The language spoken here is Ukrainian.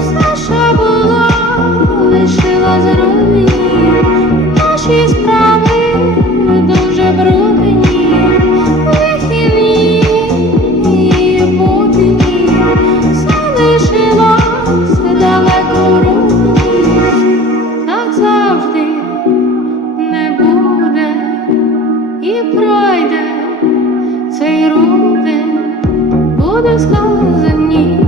все, що лишила за наші справи дуже брудні, вихідні і будні, все далеко руки, так завжди не буде і пройде цей рудень. Буде сказані.